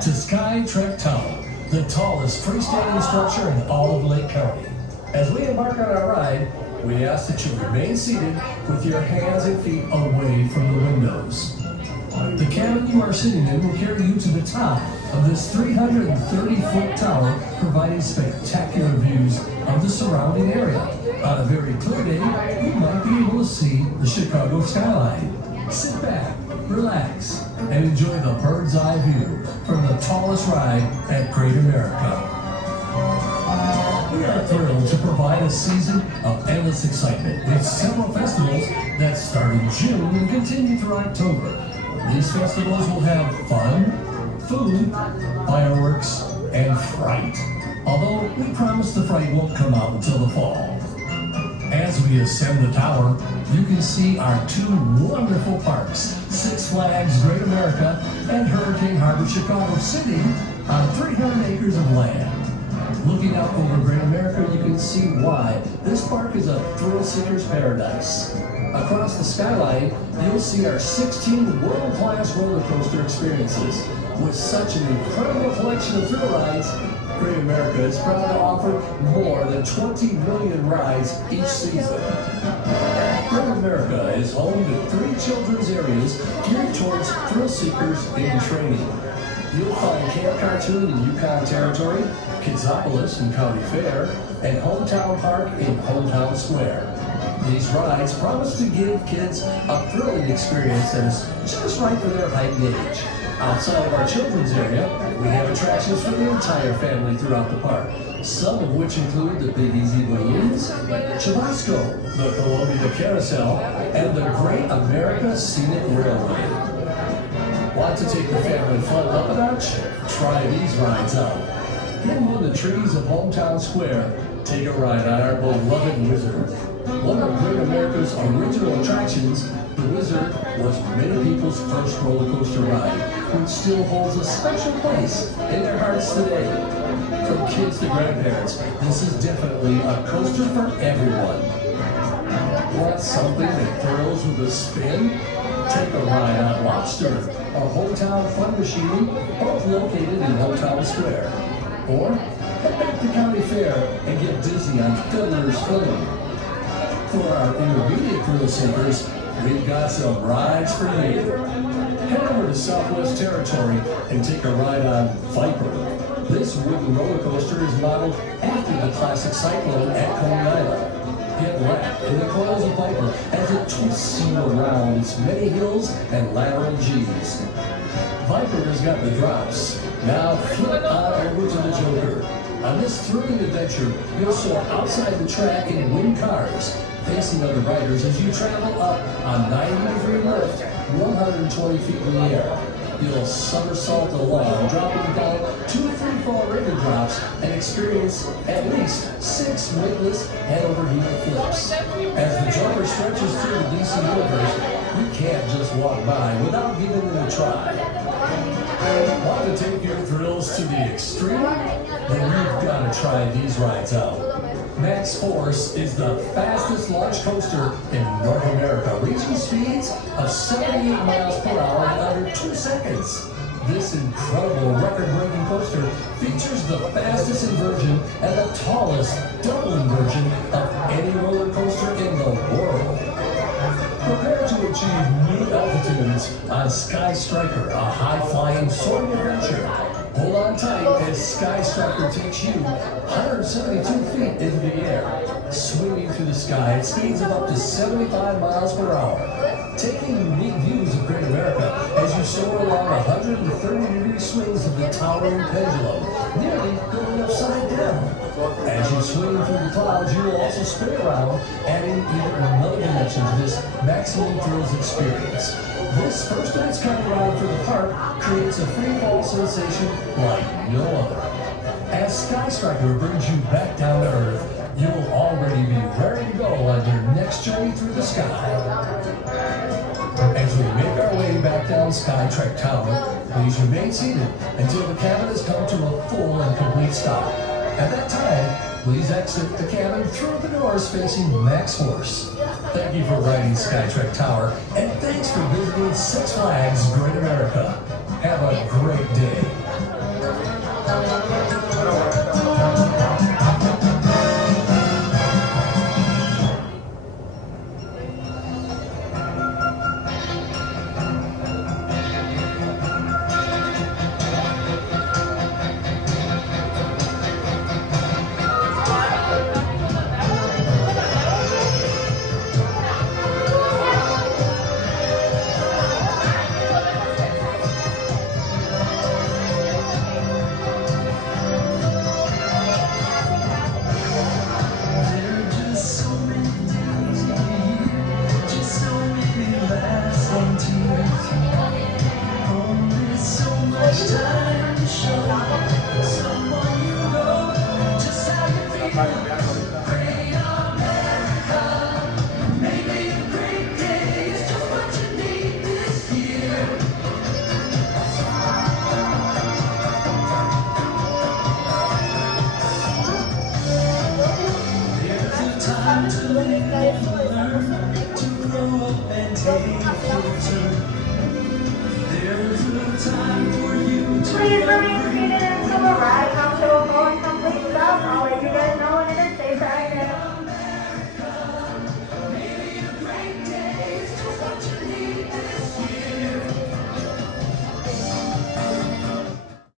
to Sky Trek Tower, the tallest freestanding structure in all of Lake County. As we embark on our ride, we ask that you remain seated with your hands and feet away from the windows. The cabin you are sitting in will carry you to the top of this 330-foot tower, providing spectacular views of the surrounding area. On a very clear day, you might be able to see the Chicago skyline. Sit back, relax, and enjoy the bird's eye view from the tallest ride at Great America. We are thrilled to provide a season of endless excitement with several festivals that start in June and continue through October. These festivals will have fun, food, fireworks, and fright. Although we promise the fright won't come out until the fall. As we ascend the tower, you can see our two wonderful parks, Six Flags Great America and Hurricane Harbor Chicago City, on 300 acres of land. Looking out over Great America, you can see why this park is a thrill seeker's paradise. Across the skyline, you'll see our 16 world-class roller coaster experiences. With such an incredible collection of thrill rides, Great America is proud to offer more than 20 million rides each season. Great America is home to 3 children's areas geared towards thrill seekers in training. You'll find Camp Cartoon in Yukon Territory, Kidsopolis in County Fair, and Hometown Park in Hometown Square. These rides promise to give kids a thrilling experience that is just right for their height and age. Outside of our children's area, we have attractions for the entire family throughout the park, some of which include the Big Easy Balloons, Chubasco, the Columbia Carousel, and the Great America Scenic Railway. Want to take the family fun up a notch? Try these rides out. Hidden in the trees of Hometown Square, take a ride on our beloved Wizard. One of Great America's original attractions, the Wizard was many people's first roller coaster ride, which still holds a special place in their hearts today. From kids to grandparents, this is definitely a coaster for everyone. Want something that thrills with a spin? Take a ride on Lobster or Hometown Fun Machine, both located in Hometown Square. Or head back to County Fair and get dizzy on Fiddler's Filling. For our intermediate thrill seekers, we've got some rides for you. Head over to Southwest Territory and take a ride on Viper. This wooden roller coaster is modeled after the classic Cyclone at Coney Island. Get wrapped in the coils of Viper as it twists you around its many hills and lateral G's. Viper has got the drops. Now flip on over to the Joker. On this thrilling adventure, you'll soar outside the track in wind cars, facing other riders as you travel up a 90-degree lift, 120 feet in the air. You'll somersault along, dropping down 2 free-fall ribbon drops and experience at least 6 weightless head-over-heel flips. As the Joker stretches through the DC universe, you can't just walk by without giving it a try. Want to take your thrills to the extreme? Then you've got to try these rides out. Max Force is the fastest launch coaster in North America, reaching speeds of 78 miles per hour in under 2 seconds. This incredible record-breaking coaster features the fastest inversion and the tallest double inversion of any roller coaster in the world. Prepare to achieve new altitudes on Sky Striker, a high-flying soaring adventure. Hold on tight as Sky Striker takes you 172 feet into the air, swinging through the sky at speeds of up to 75 miles per hour. Taking unique views of Great America as you soar along 130-degree swings of the towering pendulum, nearly going upside down. As you swing through the clouds, you will also spin around, adding even another dimension to this maximum thrills experience. This first of its kind ride for the park creates a free fall sensation like no other. As Sky Striker brings you back down to Earth, you will already be ready to go on your next journey through the sky. As we make our way back down Sky Trek Tower, please remain seated until the cabin has come to a full and complete stop. At that time, please exit the cabin through the doors facing Max Force. Thank you for riding Sky Trek Tower, and thanks for visiting Six Flags Great America. Have a great day. Sabe, 2 hectares foi. Vamos fazer. Vamos fazer.